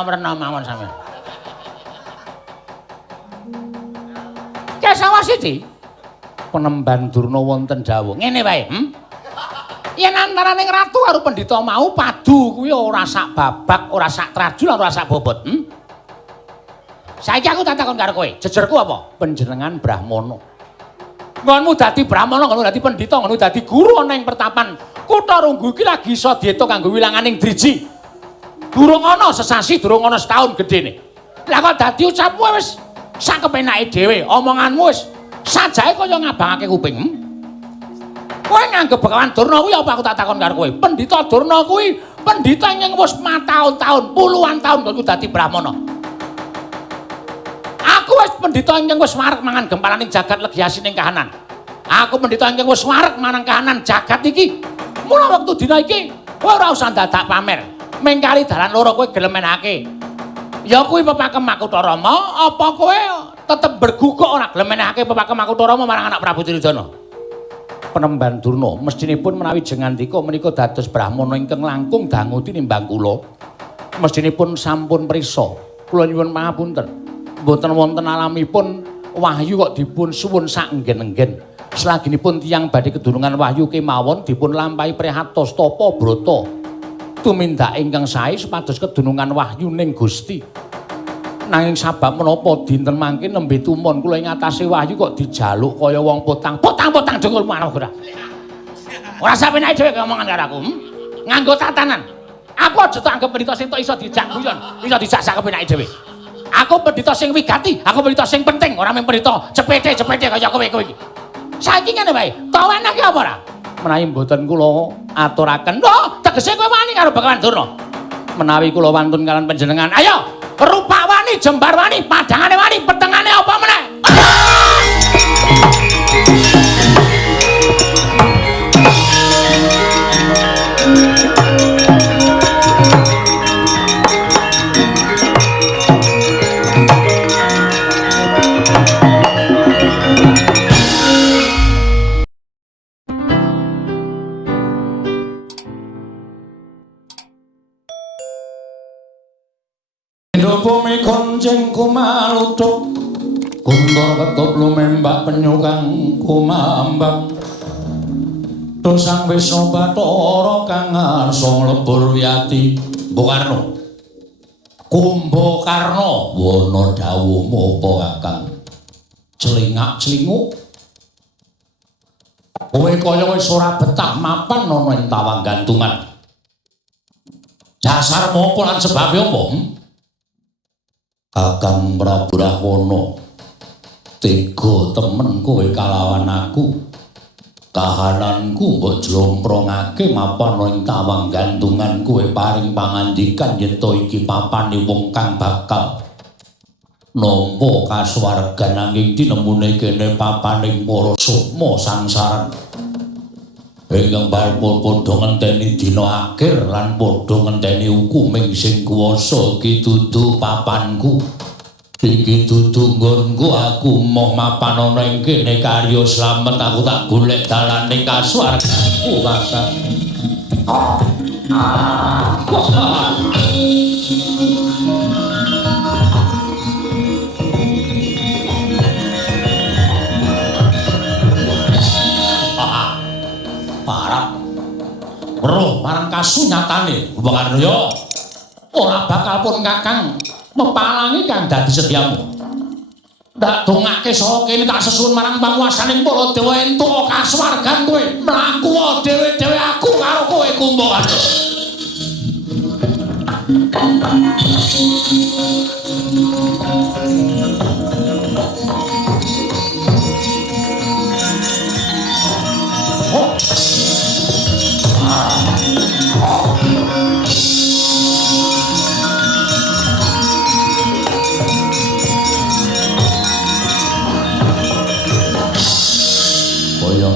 werna mawon sampeyan. Kesawasidi Penemban Durna wonten dawuh. Ngene wae, yen antaraning ratu karo pendhita mau padu kuwi ora sak babak, ora sak trajul, ora sak bobot. Saiki aku tak takon karo kowe, jejerku apa? Panjenengan Brahmana. Nggonmu dadi Brahmana, nggonmu dadi pendhita, nggonmu dadi guru ana ing pertapan Kutha Runggu iki lagi iso dieta kanggo wilanganing driji. Durung ana sesasi, durung ana setahun gedene. Lah kok dadi ucapmu wis sak kepenake dhewe, omonganmu wis sajae kaya ngabangake kuping. Kowe nganggep Begawan Durna kuwi apa aku tak takon karo kowe? Pendhita Durna kuwi pendhita yang wis matahun-tahun, puluhan tahun kok dadi Brahmana. Aku wis pendhita ingkang wis wareg mangan gempalaning jagat legiasining kahanan. Aku pendhita ingkang wis wareg manang kahanan jagat iki. Mula wektu dina iki kowe ora usah dadak pamer. Mengkali dalan loro kowe gelem menake. Ya kuwi pepakem Makutarama, apa kowe tetep berguguk ora gelem menake pepakem Makutarama marang anak Prabu Duryudana? Penemban Durna mestinipun menawi jengandika menika dados Brahmana ingkang langkung dangu tinimbang kula. Mestinipun sampun prisa. Kula nyuwun pangapunten. Mboten wonten alamipun wahyu kok dipun suwun sak enggen-enggen. Selagipun tiyang badhe kedunungan wahyu kemawon dipun lampahi Prihatastapa Brata. Tumindak ingkang sae supados kedunungan wahyu ning Gusti. Nanging sabab menapa dinten mangke nembe tumon kula ing atase wahyu kok dijaluk kaya wong potang-potang dengkul manuk ora. Ora sapenake dhewe ngomongan karo aku. Nganggo tatanan. Aku aja tak anggap pendhita sing iso dijak guyon, iso dijak sak kepenake dhewe. Aku pendhita sing wigati, aku pendhita sing penting, ora mung pendhita cepete-cepete kaya kowe iki. Saiki ngene wae, tawenake apa ora? Menawi mboten kula aturaken, lho, tegese kowe wani karo Begawan Durna. Menawi kula wantun kalian panjenengan, ayo, rupa wani, jembar wani, padangane wani, petengane apa meneh? Bumi konjeng kumalutuk kuntur ketup lumembak penyukang kumambang dosang Wisnu Bathara kang ngarsa lebur wiyati Kumbakarna Kumbakarna wana dawuhmu apa kakang celingak-celinguk kowe kaya wis ora betah mapan ana ing tawang gantungan dasarmu apa lan sebabe apa Kakang Prabu Rahwana tega temen kowe kalawan aku kahananku mbok jlomprongake mapan ing tawang gantungan kowe paring pangandikan yen to iki papane wong kang bakal nampa kasuwargan nanging tinemune kene papaning para sukma sangsaran ingkang padha ngenteni dina akhir lan padha ngenteni hukuming sing kuwasa iki dudu papanku iki dudu nggonku aku moh mapan ana ing kene karya slamet aku tak golek dalane kasuwarganku kakang weruh marang kasunyatane Kumbakarna ya ora bakal pun kakang mepalangi kang dadi setiamu ndak dongake saka kene tak sesun marang panguwasaning para dewa entuk kasuwargan kowe mlaku dhewe-dhewe aku karo kowe Kumbakarna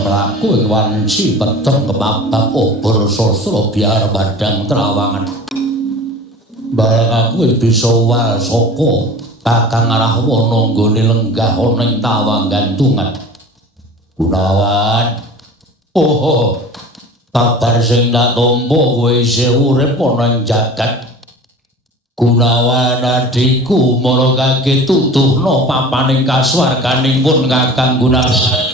mlaku ing wanci peteng kepapap obor sastra biar badang trawangan barang aku bisa wal saka Kakang Rahwana nggone lenggah ana ing tawang gantungan Gunawan kabar sing tak tampa kowe isih urip ana ing jagat Gunawan adikku marangake tutuhna papaning kasuwarganipun Kakang Gunawan.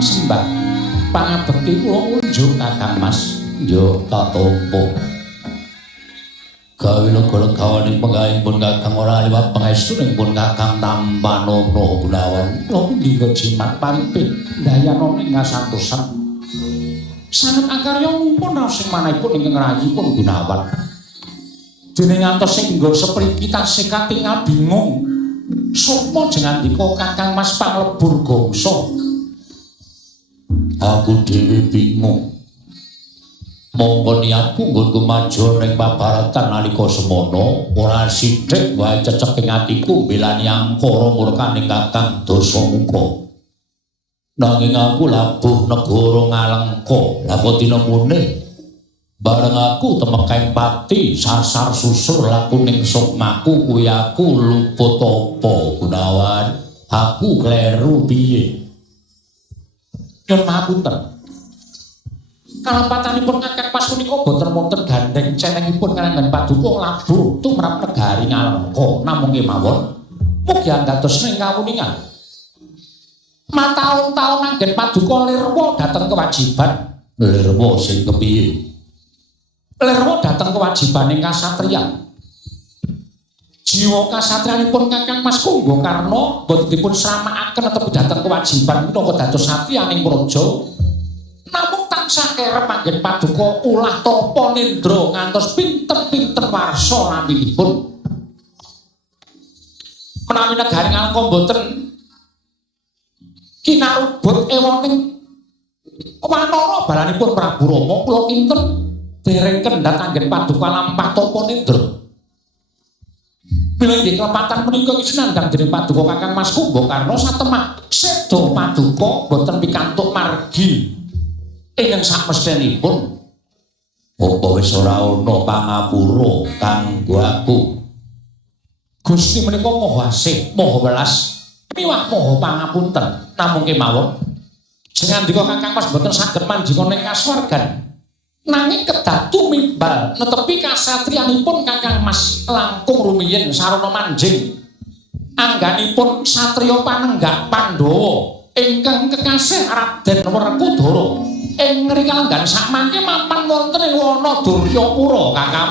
Sembah pangabekti kula unjuk Kakang Mas yo tatompo gawe lega-legawaning penggalipun Kakang ora liwat pangestunipun Kakang Tampanono Gunawan kula ndika jimat paripin dayana ing kasantosan sanget akaryangipun raos sing manahipun ingkang rayipun Gunawan dene ngantos sing nggo sepriki tasih katingal bingung sapa jengandika Kakang Mas panglebur gongso. Aku dhewe bingung. Monggo niatku nggonku maju ning pabaratan nalika semana ora sithik wae cecek ing atiku mbelani angkara murkaning Kakang Dasamuka. Nanging aku labuh negara Ngalengka. Lah kok tinemune bareng aku temekaing pati sasar susur lakuning sukmaku kuwi aku luput apa Gunawan. Aku kleru piye? Nyuwun pangapunten. Kalampatanipun Kakang Mas punika boten wonten gandeng cenengipun kangen paduka labuh tumrap negari Ngalengka namung kemawon mugi anggatos ning kawuningan. Mataun-taun anggen paduka lirwa dhateng kewajiban. Lirwa sing kepiye? Lirwa dhateng kewajibaning kasatriyan. Jiwa kasatriyanipun Kakang Mas Kumbhakarna boten dipun sramakaken netepi dhateng kewajiban minangka dados satyaning praja. Namung tansah kerep anggen paduka ulah tapa nindra ngantos pinter-pinter warsa lampinipun. Menawi negari Ngalengka boten kinarubut ewoning wanara balanipun Prabu Rama kula kinten dereng kendhat anggen paduka lampah tapa nindra. Bilih kelepatan menika sinandhang dening paduka Kakang Mas Kumbhakarna satemak seda paduka boten pikantuk margi ingkang sakmesthenipun. Apa wis ora ana pangapura kanggo aku? Gusti menika Maha Asih, Maha Welas, miwah Maha Pangapunten. Namung kemawon jengandika Kakang Mas boten saged manjing ning kasuwargan. Nanging kedah tumimbal netepi kasatriyanipun Kakang Mas langkung rumiyin sarana manjing angganipun satriya panenggak Pandhawa ingkang kekasih Raden Werkudara ing ngrikalenggan sakmangke mapan wonten ing wana Duryapura Kakang.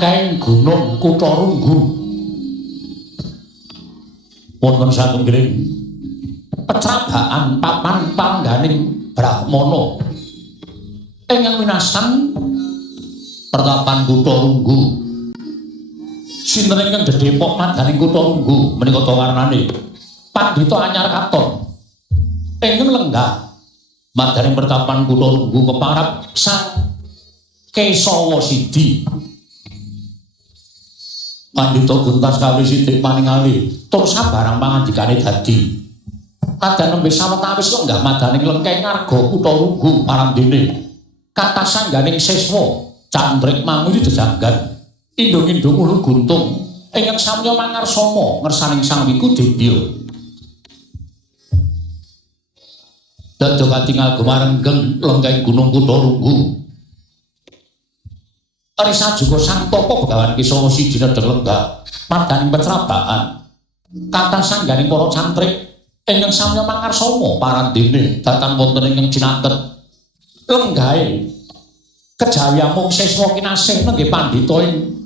lengkaing gunung Kutarunggu wonten satunggiling pecrabaan papan pangganing Brahmana ingkang winasan pertapan Kutarunggu. Sinten ingkang dedhepok madaning Kutarunggu menika ta warnane Pandhita Anyar Katon ingkang lenggah madaning pertapan Kutarunggu keparap Sang Kesawa Sidi. Pandhita tuntas kawis sithik paningali tur sabarang pangandikane dadi kadang nembe sawetawis kok enggak madaning lengkeng ngarga Kutarunggu parandene kathah sangganing siswa cantrik manguli jejanggan indung-indung ulu guntung ingkang samya mangarsama ngersaning Sang Wikudibya dada katingal gumarenggeng lengkeng Gunung Kutarunggu. Risa juga Sang Tapa Begawan Kesawa Sidi nedheng lenggah madaning pecrabaan kathah sangganing para cantrik ingkang samya mangarsama parandene dhateng wonten ingkang cinatet lenggahe kejawi mung siswa kinasih nenggih pandhita ing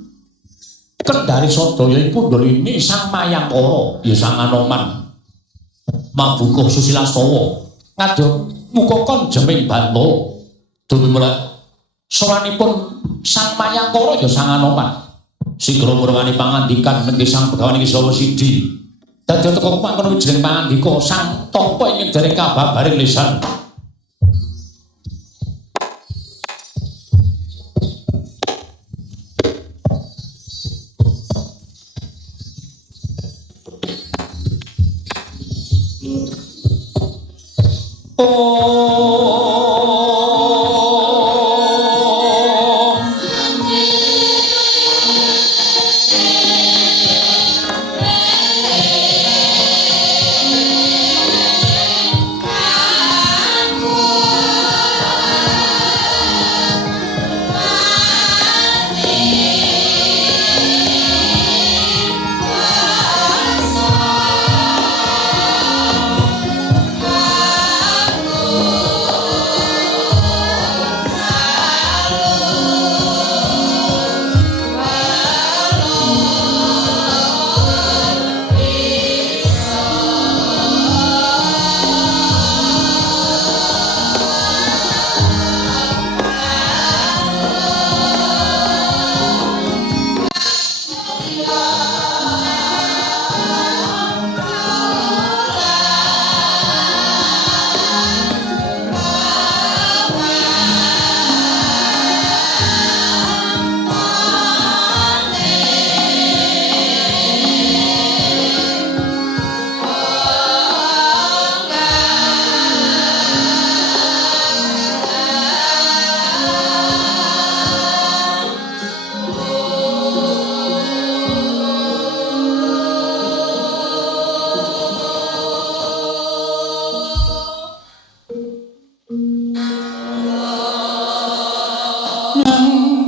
Kendari Sadaya ing Kundalini Sang Mayangkara ya Sang Anoman mabuka Susilastawa ngadya muka kon jeming bantara dumugi mulai sawanipun Sang Mayangkara ya Sang Anoman sigra murwani pangandikan nenggih Sang Begawan Kesawa Sidi dadi teka mangkono jeneng pangandika Sang Tapa ingkang dereng kababaring lisan.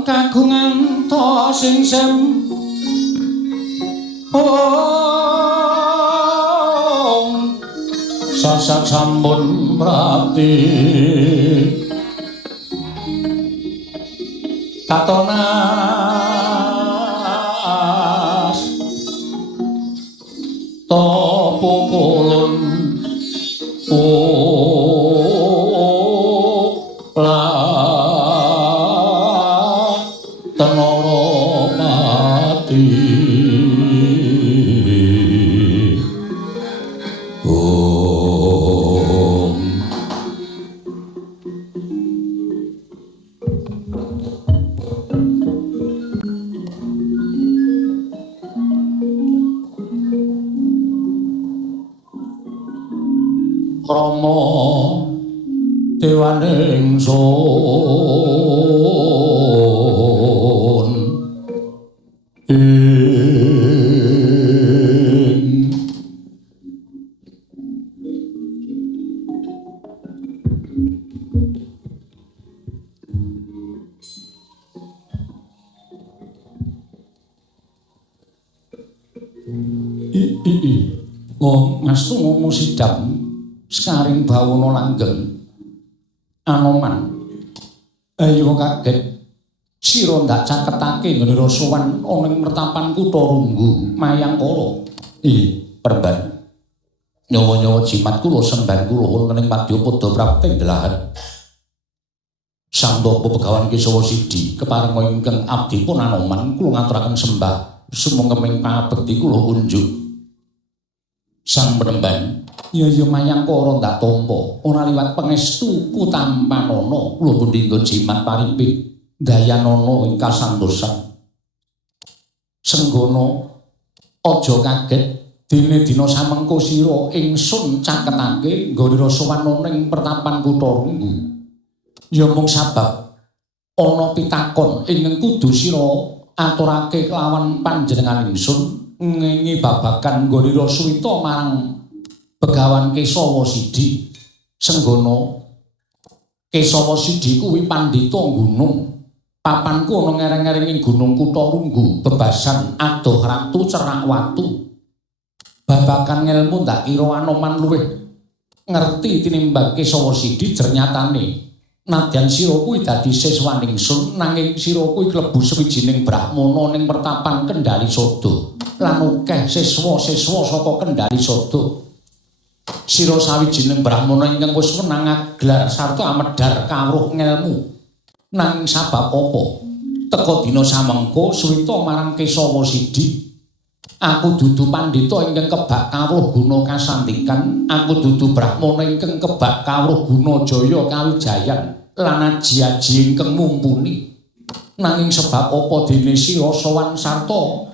Kagungan to sing sem sasak sampun prapti katonas to pukulun Rama dewaning sun oh ngastu ngomong sidam sekaring bawono langgeng Anoman ayo kaget sira ndak caketake nggone sowan ana ing mertapan Kutha Runggu Mayangkara. Perban. Nyawa-nyawa jimat kula semban kula wonten ing Madyapada prapting delahan. Sambapa Begawan Kesawa Sidi keparenga ingkang abdi pun anoman kula ngaturaken sembah sumengkeming pangabekti kula unjuk. Sang Penemban, ya Mayangkara ndak tampa ora liwat pangestu Kutampanana kula pundhingga jimat paripik dayanana ing kasantosan. Senggana aja kaget dene dina samengko sira ingsun caketake nggone sowan ing pertapan Kutha Runggu. Ya mung sabab ana pitakon ingkang kudu sira aturake kelawan panjenengan ingsun ngengi babagan nggone Suwita marang Begawan Kesawa Sidi. Senggana Kesawa Sidi kuwi pandhita gunung. Papanku ana ngereng-ngerenging Gunung Kutha Runggu, bebasan adoh ratu cerak watu. Babagan ngelmu ndak kira anoman luwih ngerti tinimbang Kesawa Sidi jernyatane. Nadyan sira kuwi dadi siswaning ingsun nanging sira kuwi klebu sawijining brahmana ning pertapan Kendali Sada. Lan akeh siswa-siswa saka Kendali Sada. Sira sawijining brahmana ingkang wis menang gelar sarta amedhar kawruh ngelmu. Nanging sabab apa? Teka dina samengko Suwita marang Kesawa Sidi. Aku dudu pandhita ingkang kebak kawruh guna kasantikan, aku dudu brahmana ingkang kebak kawruh guna jaya kawijayan lan aji-aji ingkang mumpuni. Nanging sebab apa dene sira sowan sarta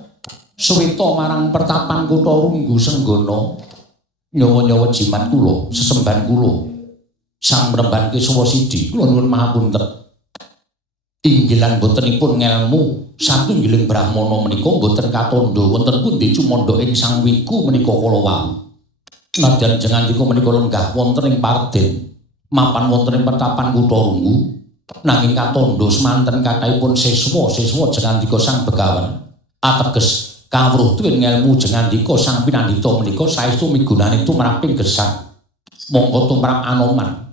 Suwita marang pertapan Kutha Runggu Senggana? Nyawa-nyawa jimat kula, sesembahan kula. Sang Penemban Kesawa Sidi, kula nuwun mahapunten. Inggilan botenipun ngelmu satunggiling brahmana menika boten katandha wonten pundi cumandha ing sang wiku menika kala wau. Nadyan jengandika menika lenggah wonten ing Parden mapan wonten ing pertapan Kutha Runggu nanging katandha semanten kathahipun siswa-siswa jengandika sang Begawan ateges kawruh tuwin ngelmu jengandika sang pinandhita menika saestu migunani tumraping gesang monggo tumrap anoman.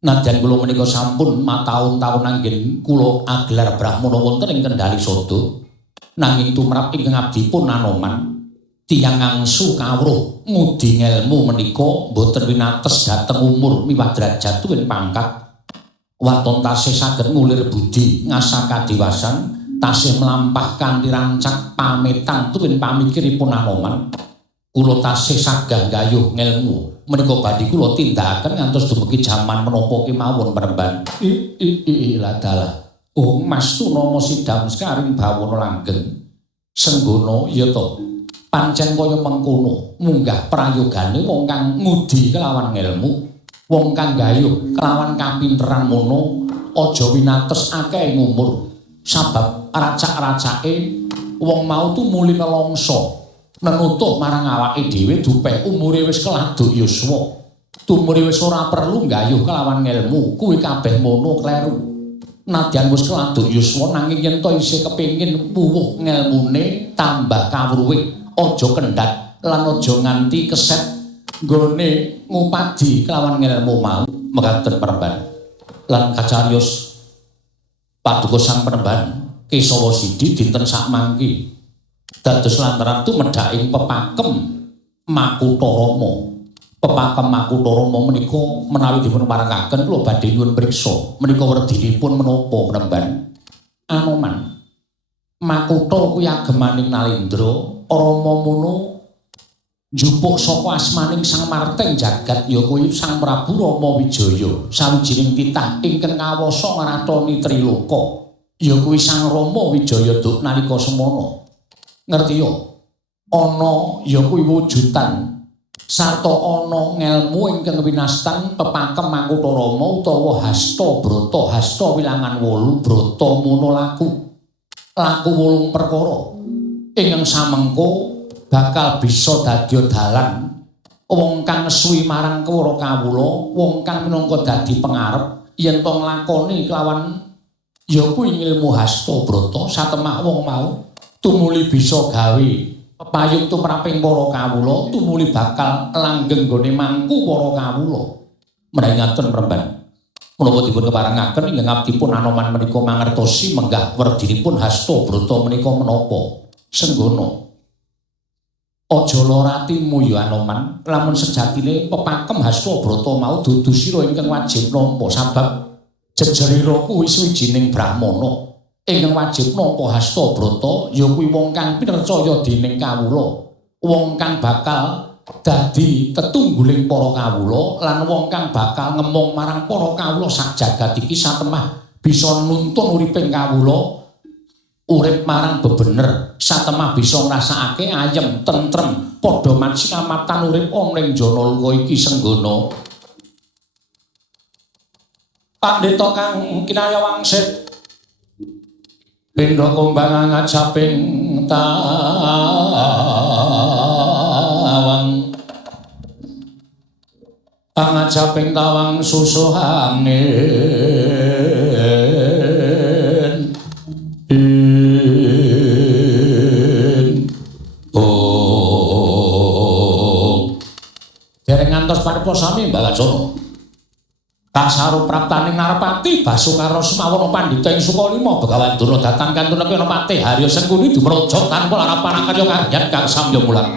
Nadyan kula menika sampun mataun-taun anggen kula agelar brahmana wonten ing Kendali Sada. Nanging tumrap ingkang abdi pun anoman tiyang ngangsu kawruh ngudi ngelmu menika boten winates dhateng umur miwah derajat tuwin pangkat. Waton tasih saged ngulir budi ngasah kadiwasan tasih melampah kanthi rancak pametan tuwin pamikiripun anoman. Kula tasih sagah gayuh ngelmu menika badhe kula tindakaken ngantos dumugi jaman menapa kemawon Penemban. Ladalah. Oh Mas Tunama sidam sekaring bawana langgeng. Senggana ya to. Pancen kaya mengkono munggah prayogane wong kang ngudi kelawan ngelmu, wong kang gayuh kelawan kapinteran mono aja winates akeh ing umur. Sabab racak-racake wong mau tumuli nelongso. Nenutuh marang awake dhewe dupeh umure wis keladuk yuswa. Tumure wis ora perlu gayuh kelawan ngelmu, kuwi kabeh mono kleru. Nadyan wis keladuk yuswa nanging yen to isih kepengin puwuh ngelmune tambah kawruhe, aja kendhat lan aja nganti keset nggone ngupadi kelawan ngelmu mau. Mekaten Penemban. Lan kacariyos paduka sang Penemban Kesawa Sidi dinten sakmangke dados lantaran tumedhaking pepakem Makutarama. Pepakem Makutarama menika menawi dipun parengaken kula badhe nyuwun priksa menika werdinipun menapa Penemban? Anoman. Makuta kuwi agemaning Nalendra, Rama mono njupuk saka asmaning Sang Marteng jagat ya kuwi Sang Prabu Rama Wijaya, sawijining titah ingkang ngawasa ngratoni Triloka. Ya kuwi Sang Rama Wijaya duk nalika semana. Ngerti yo ana ya kuwi wujudan sarta ana ngelmu ingkang winastan pepakem Makutarama utawa Hasta Brata. Hasta wilangan 8, Brata mono laku 8 perkara ingkang samengko bakal bisa dadi dalan wong kang nesuwi marang para kawula, wong kang minangka dadi pangarep yen to nglakoni kelawan ya kuwi ngilmu Hasta Brata satemak wong mau tumuli bisa gawe pepayung tumraping para kawula, tumuli bakal langgeng nggone mangku para kawula. Menawi ngaten Penemban. Menapa dipun keparengaken inggih ngabdipun Anoman menika mangertosi menggah werdinipun Hastabrata menika menapa? Senggana. Aja lara atimu ya Anoman, lamun sejatine pepakem Hastabrata mau dudu sira ingkang wajib nampa sabab jejerira kuwi suwijining brahmana ingkang wajib nampa Hastabrata ya kuwi wong kang pinercaya dening kawula, wong kang bakal dadi tetungguling para kawula lan wong kang bakal ngemong marang para kawula sak jagat iki satemah bisa nuntun uriping kawula urip marang bebener satemah bisa ngrasakake ayem tentrem padha mansinamatan urip ana ing jana luwa iki senggana Pandhita kang kinaya wangsit pindha kumbang ngajaping tawang angajaping tawang susuh angin dereng ngantos paripasami Balacana Tasaru praptaning Narpati Basukara Semawana Pandhita ing Sukalima Begawan Durna datang kantunake Pati Harya Sengkuni dumrajak tanpa harapan karya kangyan kang samya mulat.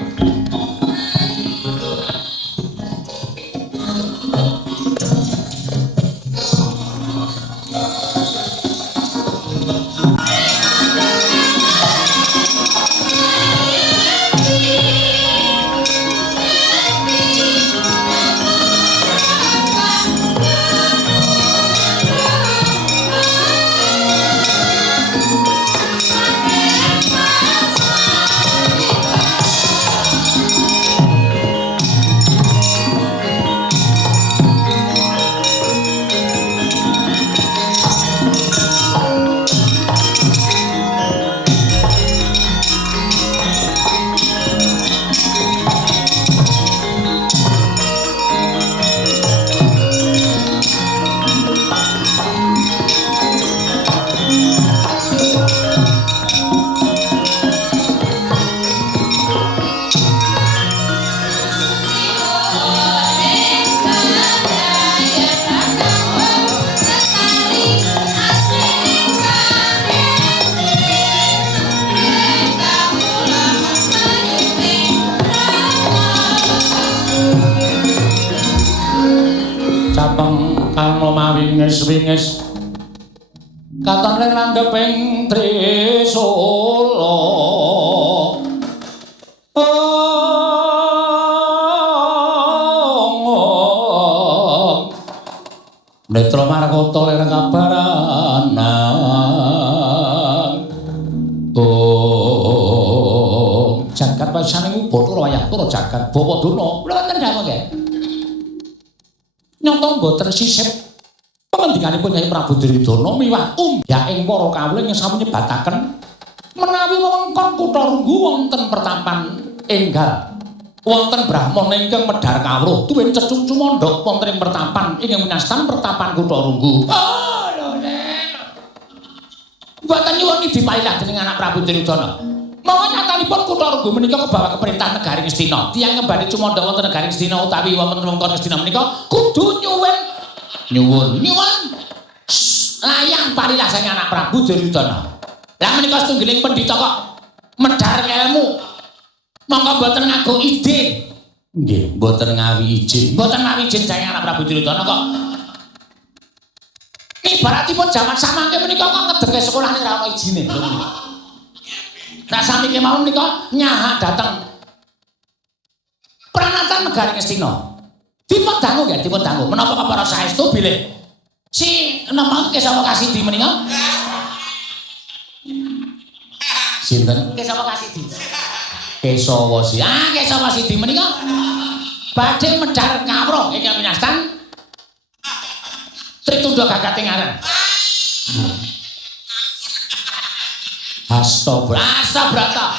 Wingis katon ring landheping Trisula netra markata lereng kabaranan jagat pasaning ubata wayah tur jagat Bawadana kula wonten dawuh nggih nyata mboten sisip pengendikanipun Nyai Prabu Duryudana miwah umbyaking para kawula ingkang sampun nyebataken menawi wewengkon Kutha Runggu wonten pertapan enggal wonten brahmana ingkang medhar kawruh tuwin cecuk cumandha wonten ing pertapan ingkang winastan pertapan Kutha Runggu. Oh lho nek. Mboten nyuwun dipailah dening anak Prabu Duryudana. Monggo nyatanipun Kutha Runggu menika kebawa keperintah negari Ngastina. Tiyang ngembani cumandha wonten negari Ngastina utawi wonten wewengkon Ngastina menika kudu nyuwun layang parilah sang anak Prabu Duryudana. Lah menika setunggiling pendhita kok medhar ilmu. Monggo mboten nganggo izin. Nggih, mboten ngawi izin. Mboten ngawi izin sang anak Prabu Duryudana kok. Ibaratipun jaman samangke menika kok ngedeke sekolahane ra ono izine. Nah samangke mawon menika nyahak dateng Pranatan negari Ngastina. Dipun dangu nggih, dipun dangu. Menapa para saestu bilih si nemang Kesawa Kasidi menika? Sinten? Kesawa Kasidi. Kesawa Sidi. Kesawa Sidi menika badhe medhar kawruh ingkang winastan Tritundha Gagating aran. Astabrata.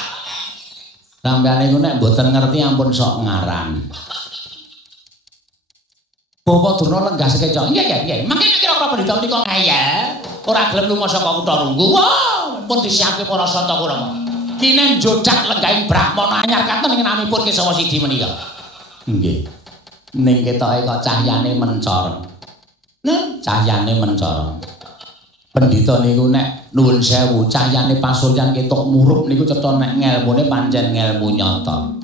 Sampeyan niku nek mboten ngerti ampun sok ngaran. Bapak Durna lenggah sekecok. Nggih. Mangke nek kira-kira pendhita menika ngayal, ora gelem lunga saka Kutha Runggu. Wah, pun disiapke para santa kula. Kinen njojak lenggahing brahmana anyar kanten ing namipun Kesawa Sidi menika. Nggih. Ning ketoke kok cahyane mencor. Nah, cahyane mencorong. Pendhita niku nek nuwun sewu, cahyane pasuryan ketok murup niku cetha nek ngelmune pancen ngelmu nyata.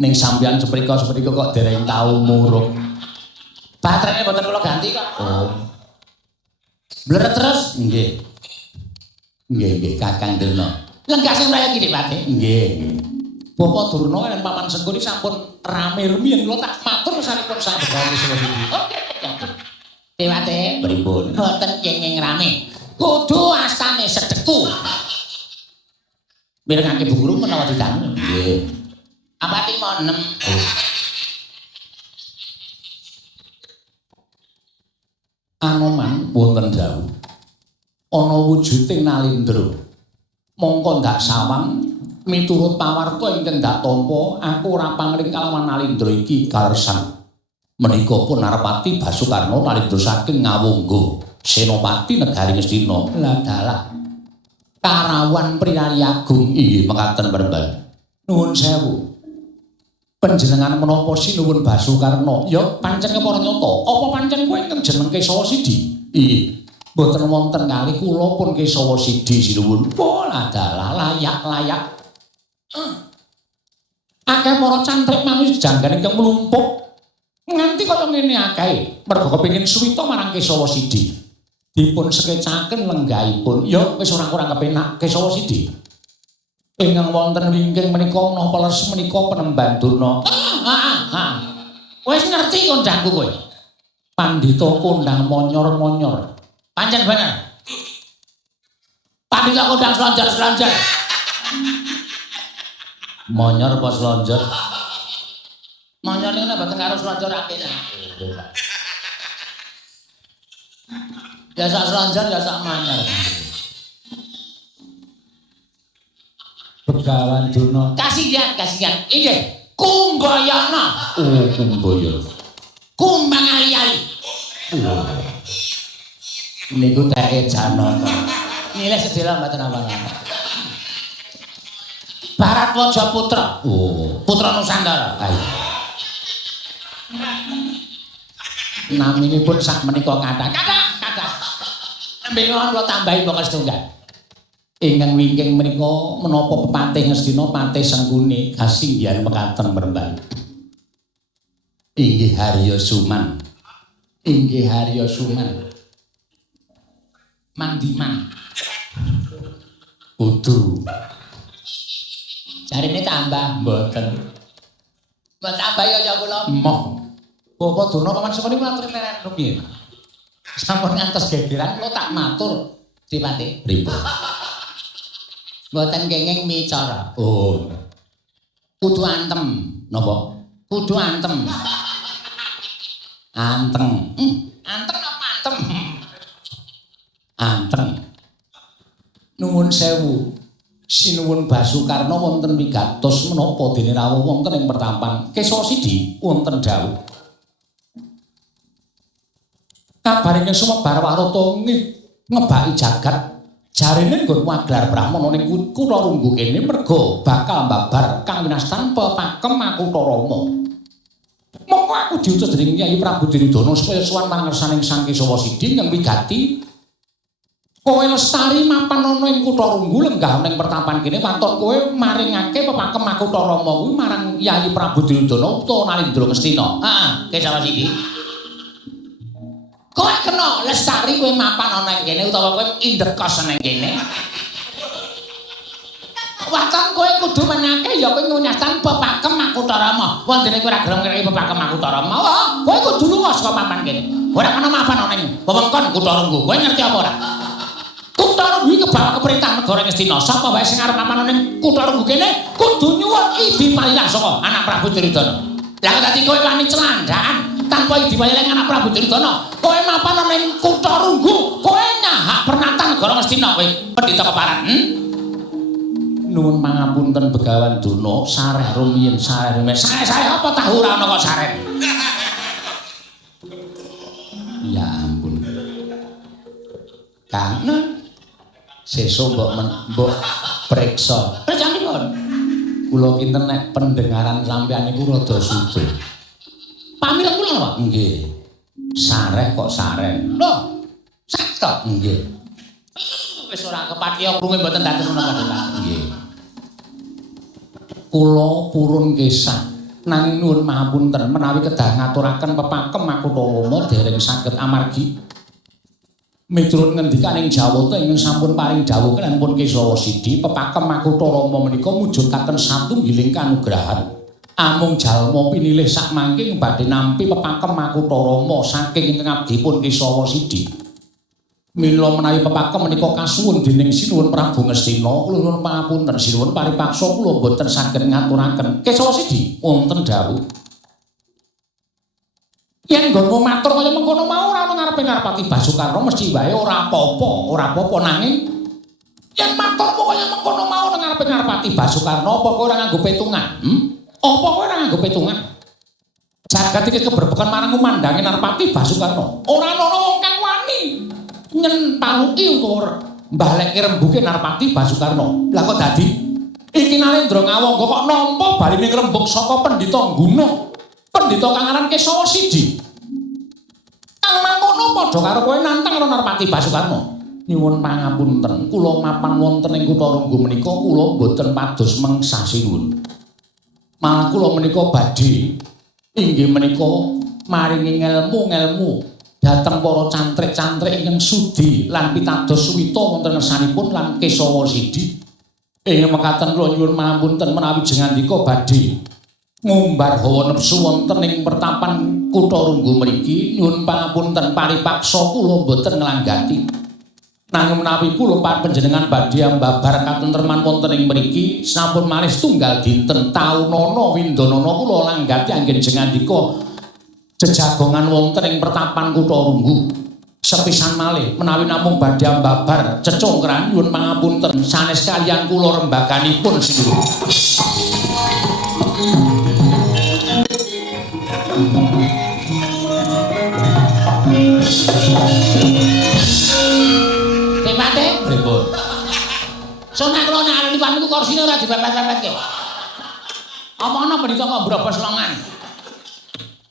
Ning sampeyan seprika kok dereng tau murup. Baterene mboten kula ganti kok. Oh. Bleret terus? Nggih. Nggih, Kakang Durna. Lenggah sing raya iki, Pak. Nggih. Bapak Durna lan Paman Sengkuni sampun rame rumiyin kula tak matur saripun sak begawe Sri. Oke. Dewate, pripun? Boten kenging rame. Kudu astane sedeku. Mirengake Bu Guru menawa didang. Nggih. Apa 56? Anoman wonten dawuh. Ana wujuding nalindra. Mongko ndak sawang miturut pawarta ingkang ndak tampa, aku ora pangling kalawan nalindra iki kalersan. Menika pun Narpati Basukarna nalindra saking Ngawungga, Senopati negari Ngastina. Lah dalah karawan Prinari Agung inggih mekaten Mbah. Nuwun sewu. Panjenengan menapa sinuwun Basukarna? Ya pancen kepara nyata. Apa pancen kowe ingkang jeneng Kesawa Sidi? Nggih. Mboten wonten kalih kula pun Kesawa Sidi sinuwun. Pola dalah layak-layak. Akeh para cantrik manus janggane ingkang mlumpuk. Nganti kaya ngene akeh. Mergo kepengin suwita marang Kesawa Sidi. Dipun sekecaken lenggahipun. Ya wis ora kurang kepenak Kesawa Sidi. Ingkang wonten wingking menika menapa leres menika Penemban Durna. Wis ngerti kondangku kowe. Pandhita kondang monyor-monyor. Pancen bener. Pandhita kondang slonjor-slonjor. Monyor apa slonjor? Monyor niku nek mboten karo slonjor akeh. Ya sak slonjor ya sak monyor. Begawan Durna. Kasihan. Inggih, Kumbayana. Oh, Kumbayana. Kumbang ali-ali. Niku teke Janaka. Nilai sedela mboten apa-apa. Baratwaja Putra. Oh, Putra Nusantara. Ayo. Naminipun sak menika kathah. Nembe kula tambahi pokok setunggal. Ingkang wingking menika menapa pepatih Ngastina Patih Sengkuni kasinggihan mekaten Mrembang. Inggih Harya Suman. Mandiman. Kudu. Jarine tambah mboten. Mbok tambah ya kula. Moh. Bapak Durna Paman Sengkuni matur nenen rumiyin. Sampun ngantos gegeran kula tak matur Dipati. Pripun? Mboten kenging micara. Oh. Kudu antem. Napa? Kudu antem. Anteng. Anteng apa antem? Anteng. Nuwun sewu. Sinuwun Basukarna wonten wigatos menapa dene rawuh wonten ing pertapan Kesawa Sidi wonten dawuh. Kabarane sumebar warata ngebaki jagat. Jarine nggon maglar Brahmana ning Kutha Runggu kene merga bakal mbabar kang winastan pepakem Makutha Rama. Monggo aku diutus dening Kyai Prabu Diridana supaya sowan marang ngersaning Sang Kesawa Sidi kang wigati kowe lestari mapan ana ing Kutha Runggu lenggah ning pertapan kene patok kowe maringake pepakem Makutha Rama kuwi marang Kyai Prabu Diridana utawa Nalindra Ngastina. Heeh, Kesawa Sidi. Kowe kena lestari kowe mapan ana ing kene utawa kowe indekos ning kene. Wacan kowe kudu menyake ya kowe ngunyastan pepakem Makutha Rama. Wondene kowe ora gelem ngreki pepakem Makutha Rama. Oh, kowe kudu lunga saka mapan kene. Ora kena mapan ana ing wewengkon Kutha Runggu. Kowe ngerti apa ora? Kutha Runggu iki kebawa keperintah negara Ngastina. Sapa wae sing arep mapan ana ing Kutha Runggu kene kudu nyuwun idi parilah saka anak Prabu Diridana. Lah dadi kowe wani celandaan tanpa diwayahi anak Prabu Diridana, kowe mapan ana ing Kutha Runggu, kowe nyahak pernatan negara Ngastina kowe pendhita keparat. Nuwun pangapunten Begawan Durna, sareh rumiyin. Sareh apa tahu ora ana kok sareh. Ya ampun. Kang, sesuk mbok priksa. Prejanipun. Kula kinten nek pendengaran sampeyan niku rada sudo. Pamila kula, Pak? Nggih. Sareh kok sareh. Lho, sakto. Nggih. Wis ora kepatih krungu mboten dados menapa. Nggih. Kula purun kesah nanging nuwun mahapunten menawi kedah ngaturaken pepakem Makutharama dereng saged amargi miturut ngendikaning Jawata ingkang sampun paring dawuh kaliyan pun Kesawa Sidi pepakem Makutharama menika mujudaken satunggiling kanugrahan amung jalma pinilih sak mangking badhe nampi pepakem Makutharama saking ingkang abdi pun Kesawa Sidi. Mila menawi pepakem menika kasuwun dening Sinuwun Prabu Ngastina, kula nyuwun pangapunten Sinuwun paripaksa kula boten saged ngaturaken. Kesawa Sidi wonten dawuh. Yen nggonmu matur kaya mengkono mau ora ana ngarepe Narpati Basukarna mesti wae ora apa-apa nanging yen maturmu kaya mengkono mau nang ngarepe Narpati Basukarna apa kowe ora nganggo petungan? Apa kowe ora nganggo petungan? Jagat iki keberbekan marang kumandange Narpati Basukarna. Ora ana wong kang wani nyenpaluki utawa mbalekke rembuge Narpati Basukarna. Lah kok dadi iki Narendra Ngawangga kok nampa bali ning rembug saka Pendhita Guna. Pendhita kang aran Kesawa Sidi. Kang mangkono padha karo kowe nantang karo Narpati Basukarna. Nyuwun pangapunten, kula mapan wonten ing Kutha Runggu menika kula boten pados mengsah sinuwun. Malah kula menika badhe inggih menika maringi ngelmu-ngelmu dhateng para cantrik-cantrik ingkang sudi lan pitados suwita wonten ngersanipun lan Kesawa Sidi. Ing mekaten kula nyuwun pangapunten menawi jengandika badhe ngumbar hawa nepsu wonten ing pertapan Kutha Runggu mriki nyuwun pangapunten paripaksa kula boten nglanggati. Nanging menawi kula panjenengan badhe mbabar katentreman wonten ing mriki sampun malih setunggal dinten taunana windanana kula langgati anggen jengandika jejagongan wonten ing pertapan Kutha Runggu. Sepisan malih menawi namung badhe mbabar cecongkran nyuwun pangapunten sanes kaliyan kula rembaganipun sinuwun. Kepate Pripun? Sonak kula nek liwat niku kursine ora dipepet-pepetke. Apa ana pendhita kok brobos longan?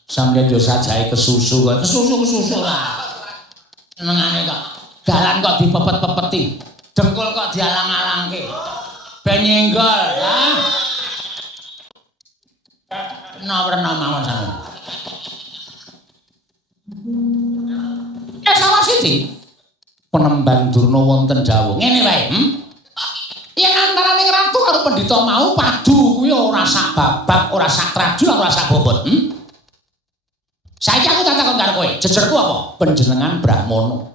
Sampeyan yo sajahe kesusu kok. Kesusu lah. Senengane kok dalan kok dipepet-pepeti. Dengkul kok dialang-alangke. Ben nyenggol, ha? Nawarna mawon sampeyan. Kesawa Sidi. Penemban Durna wonten dawuh. Ngene wae, yen antarane ratu karo pendhita mau padu kuwi ora sak babak, ora sak traju, ora sak bobot. Saiki aku tak takon karo kowe, jejerku apa? Panjenengan Brahmana.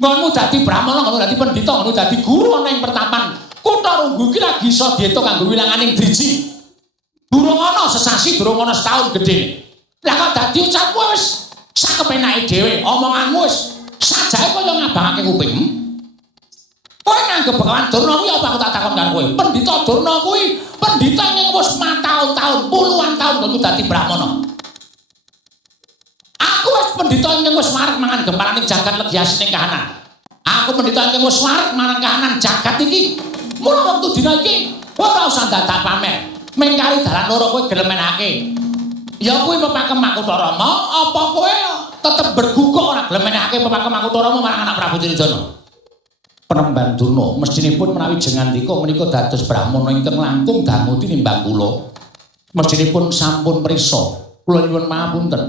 Nggonmu dadi Brahmana, nggonmu dadi pendhita, nggonmu dadi guru ana ing pertapan Kutha Runggu iki lagi iso diétung kanggo wilanganing driji. Durung ana sesasi, durung ana setahun gedhe. Lah kok dadi ucapmu wis sak kepenake dhewe, omonganmu wis sajae kaya ngabangake kuping. Kowe nganggep Bagawan Durna kuwi apa aku tak takon karo kowe? Pendhita Durna kuwi pendhita sing wis mataun-taun, puluhan taun nggonmu dadi Brahmana. Aku wis pendhita ingkang wis wareg mangan gempalaning jagat legyasining kahanan. Aku pendhita ingkang wis wareg mangan kahanan jagat iki. Mula wektu dina iki ora usah dadak pamer. Mengkari dalan loro kowe gelem menake. Ya kuwi pepakem Makutharama, apa kowe tetep berguguk ora gelem menake pepakem Makutharama marang anak Prabu Duryudana? Penemban Durna mestinipun menawi jengandika menika dados Brahmana ingkang langkung dangu tinimbang kula. Mestinipun sampun prisa. Kula nyuwun pangapunten.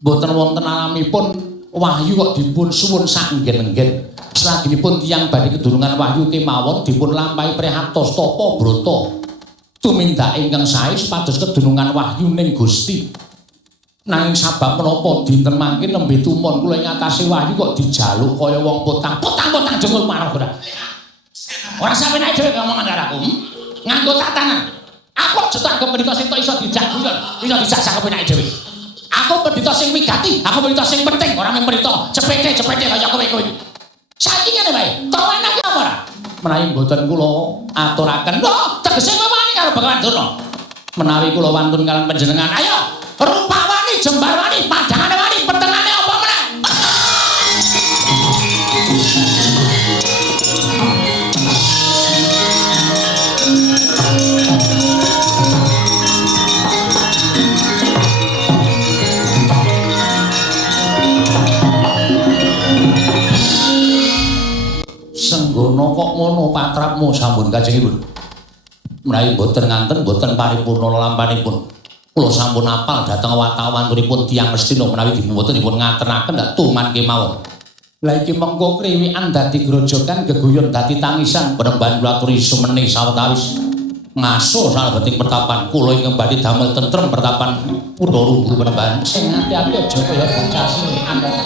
Boten wonten alamipun wahyu kok dipun suwun sanggen-enggen. Selagipun tiyang badhe kedurungan wahyu kemawon dipun lampahi Prihatos Tapa Brata. Tumindak ingkang sae supados kedurungan wahyu ning Gusti. Nanging sabab menapa dinten mangke nembe tumon kula ing atase wahyu kok dijaluk kaya wong potang-potang jengul marang ora. Ora sampeyan dhewe ngomongan karo aku. Nganggo tatanan. Aku aja tak pendhita sing iso dijak guyon, iso dijak kepenake dhewe. Aku pendhita sing wigati, aku pendhita sing penting, ora mung pendhita cepete-cepete kaya kowe. Saiki ngene wae, tau enake apa ora? Menawi mboten kula aturaken, lho, tegese kowe wani karo Bagawan Durna. menawi kula wantun kalian panjenengan, Ayo, rupa wani, jembar wani, padangane wani, petengane apa meneh? patrapmu sampun kajengipun. Menawi boten nganten boten paripurna lampanipun. Kula sampun apal dhateng watawan-watanipun tiyang Mestina menawi dipunbotenipun ngatenaken dak tuman kemawon. Lah iki mengko kriwikan dadi grojogan geguyon dadi tangisan penemban kula aturi sumene sawetawis. Ngaso salebeting pertapan kula ingkang badhe damel tentrem pertapan Purbalingga penemban. Sing ati-ati aja kaya bocah sing among.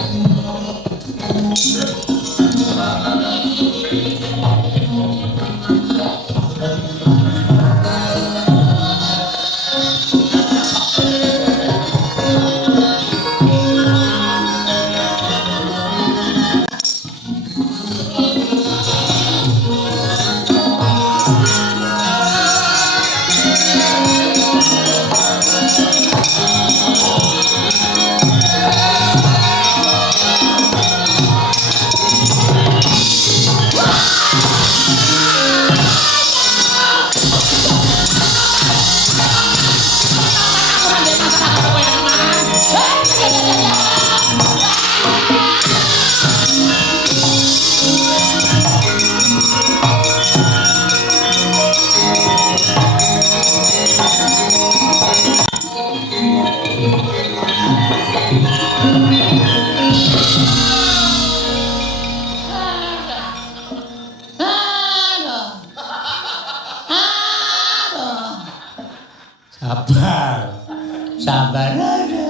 Sabar aja.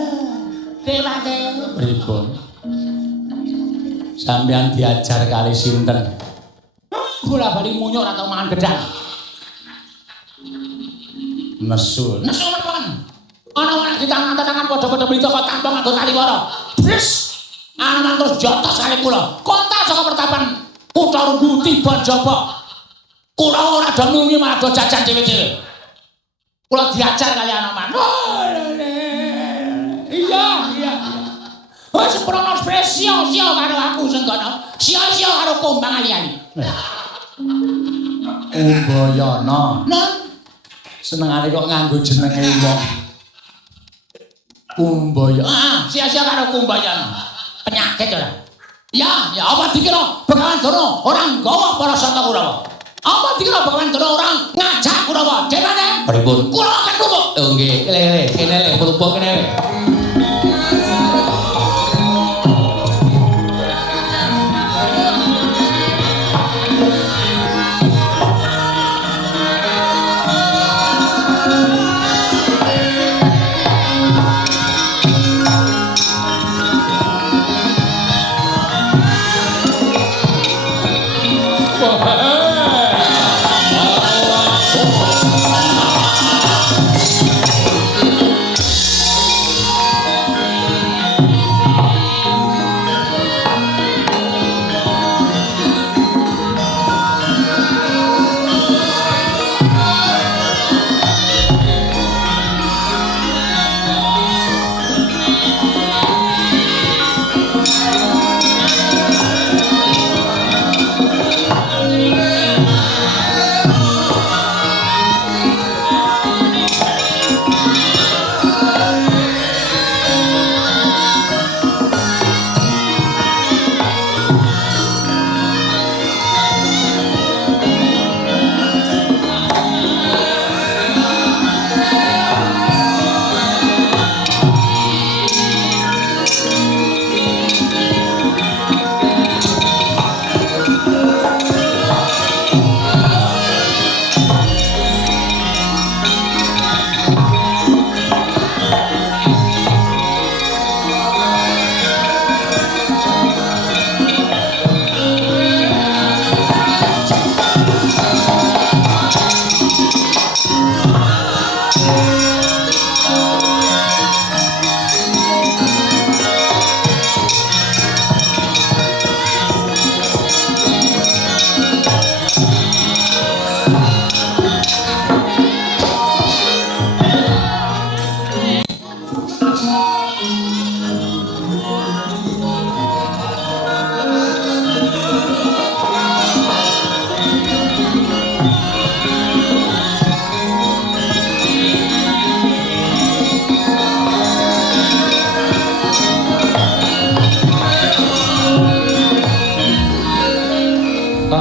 Dewate. Pripun? Sampeyan diajar kali sinten? Kula bali munyuk ora tau mangan gedang. Nesu. Nesu mawon. Ana wong ditangan-tangan padha-padha mriko kok tampung nganggo tali wara. Bres. Ana terus jotos kali kula. Kontak saka pertapan Kutha Runggu tiba jaba. Kula ora do nungi malah do jajan dhewe-dhewe. Kula diajar kali anak man. Iya. Wis sempurna spesial karo aku sengkono. Sia-sia karo kombang ali-ali. Umbayana. Nah, senengane kok nganggo jenenge wong. Kumbayana. Sia-sia karo kumbayana. Penyakit ora. Ya, apa dikira Begawan Dono orang nggawa para santa Kurawa? Apa dikira Begawan Dono orang ngajak Kurawa? Demane? Pripun? Kula akan tumpuk. Oh nggih, kene le, tumpuk kene le.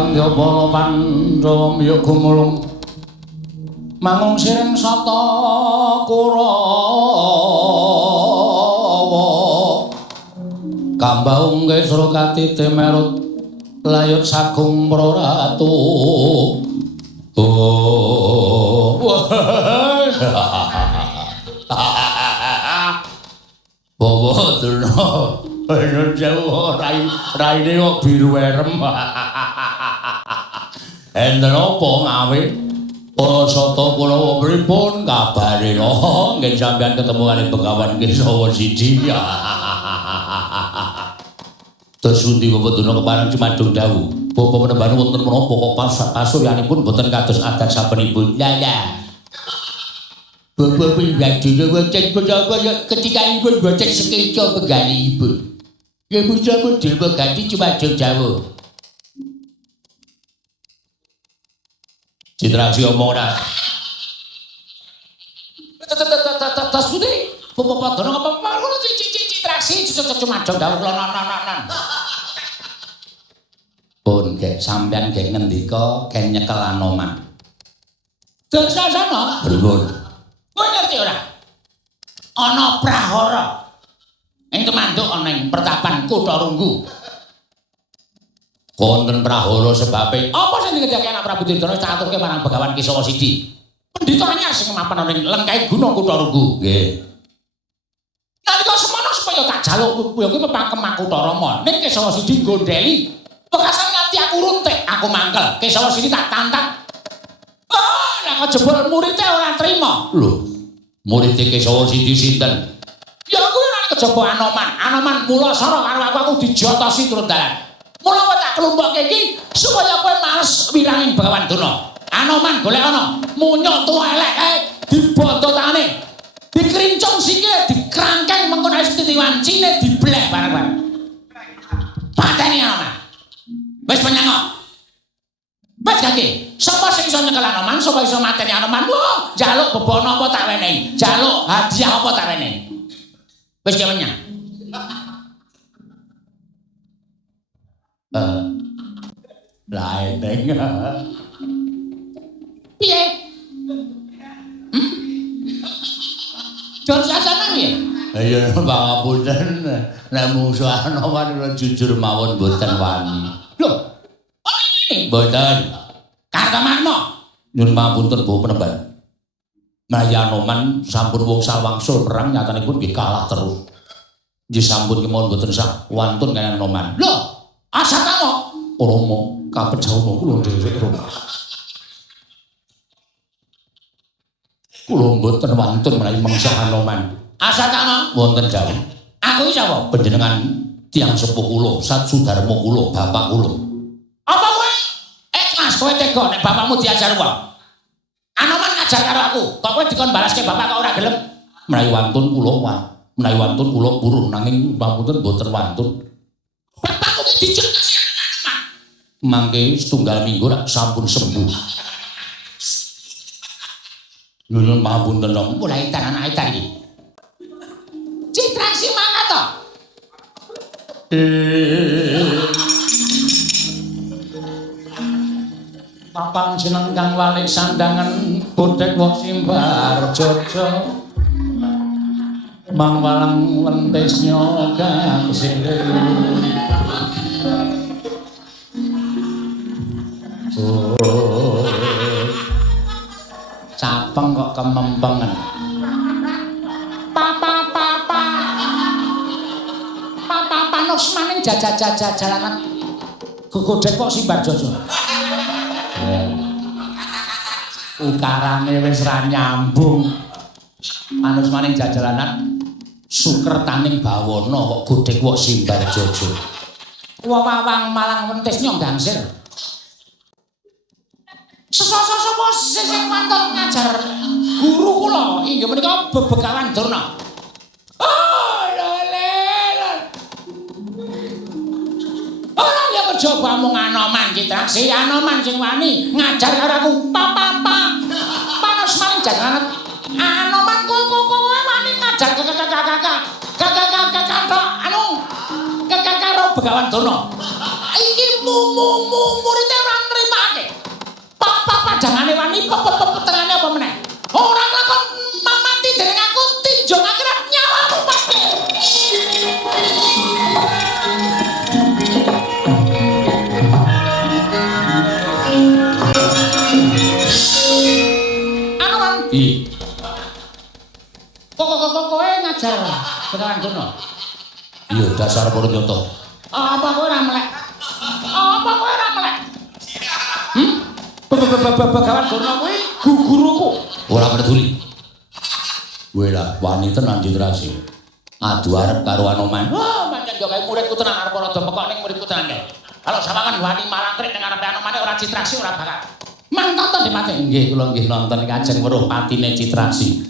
Wandyabala Pandhawa miya gumulung mangung sireng sata Kurawa Kambau ngesra katite merut layut sagung praratu Bawa Durna ana Jawa raine kok biru erem enten apa ngawe para sata Kurawa pripun kabare nggih sampeyan ketemu kali Begawan Kesawa siji terus pundi Bapak Durna kepareng cumadung dawuh Bapak menemban wonten menapa kok pasuryanipun boten kados adat sabenipun lah Bapak pribadi wonten menapa ketika ipun boten sekeca penggalihipun ya putra dewa ganti cumadung dawuh Citraksi omong ora tas putih Bapak Durna apa ngono Citraksi cumadung dawuh lonan pun gek sampean gek ngendika gen nyekel Anoman Darsasana pripun kowe ngerti ora ana prahara ing kemanduk ana ing pertapan Kutha Runggu wonten prahara sebabe apa sing digedhake anak Prabu Duryudana caturke marang Begawan Kesawa Sidi pendhitanya sing mapan ana ing lengkahe gunung Kutha Runggu nggih nalika semono supaya tak jaluk kowe kuwi mepangkem Kutha Rama ning Kesawa Sidi gondheli bekasan nganti aku runtik aku mangkel Kesawa Sidi tak tantang lah kok jebul muridé ora trima lho muridé Kesawa Sidi sinten ya kuwi ora kejaba Anoman Mulasara karo aku dijotosi turun dalan mula kowe tak kelumpukke iki supaya kowe males wiranging Begawan Durna Anoman golek ana munyuk tuwa elek kae dibondo tangane dikrincung sikile dikrangkeng mengko nek titiwancine dibleh bareng-bareng pateni Anoman wis penyangok wis kaki sapa sing iso nyekel Anoman sapa iso mateni Anoman wah njaluk bebono apa tak wenehi njaluk hadiah apa tak wenehi wis kemenyang lah enteng piye Jor sasana piye ya pangapunten nek musuh Anoman jujur mawon mboten wani lho mboten Kartamakna nyuwun pangapunten Bu Penemban Maya Anoman sampun wong salwangsul perang nyatanipun nggih kalah terus nggih sampun kemawon mboten sah wantun kaliyan Anoman lho asatama Rama kapejauna kula dherek Rama kula mboten wantun menawi mangsa Anoman asatama wonten jawab aku iki sapa panjenengan tiyang sepuh kula Satsudarma kula bapak kula apa kowe ikhlas kowe tega nek bapakmu diajar wong Anoman ngajar karo aku kok kowe dikon balaske bapak kok ora gelem menawi wantun kula purun nanging pamunten mboten wantun bapakku iki dicerkasi Anoman mangke setunggal minggu rak sampun sembuh nyuwun pamunten mulai tan anak edan iki Citraksi mangga to Papang jeneng kang walik sandangan bodhek wong simbar jojo Mang walang lentis nyogang sile Capeng kok kemempengan Papa panos maning jalanan godhek kok simbar jojo ukarane wis ra nyambung manus maning jajalanan suker taning bawana kok godhek wok simbar jojo wawang malang wentis nyonggangsir sapa sing wonten ngajar guru kula inggih menika Begawan Durna ora ya kejaba mung Anoman Citraksi Anoman sing wani ngajar karo aku panos maning jalanan Anoman kowe wani ngajar kakak karo Begawan Durna iki muridé ora jangane wani petengane apa meneh. Ora nglakon mati dening aku tinjo akhirat nyawamu mati. Anoman. Kowe ngajar Begawan Durna. Iya dasar Purnyoto. Apa kowe ora melek? Apa kowe ora melek? Begawan Durna kuwi guruku. Ora peduli. Kowe lah wani tenan Citrasi. Adu arep karo Anoman. Wah, pancen yo kae muridku tenan arep rada pekok ning muridku tenan kae. Kalau sampeyan wani malangkrik ning arepe Anoman ora Citrasi ora bakal. Mangkoten di mati. Nggih, kula nggih nonton kajeng weruh patine Citrasi.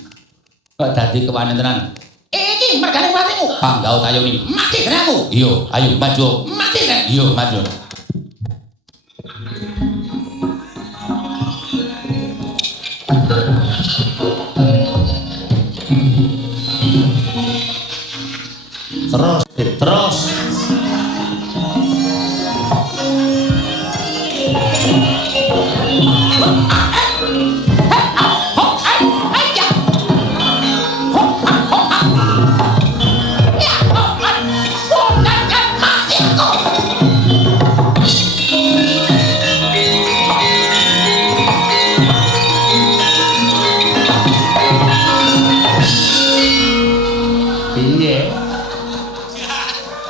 Kok dadi kewane tenan. Iki mergane patimu. Panggau tayoni. Mati kene aku. Iya, ayo maju. Mati kene. Iya, maju. Terus.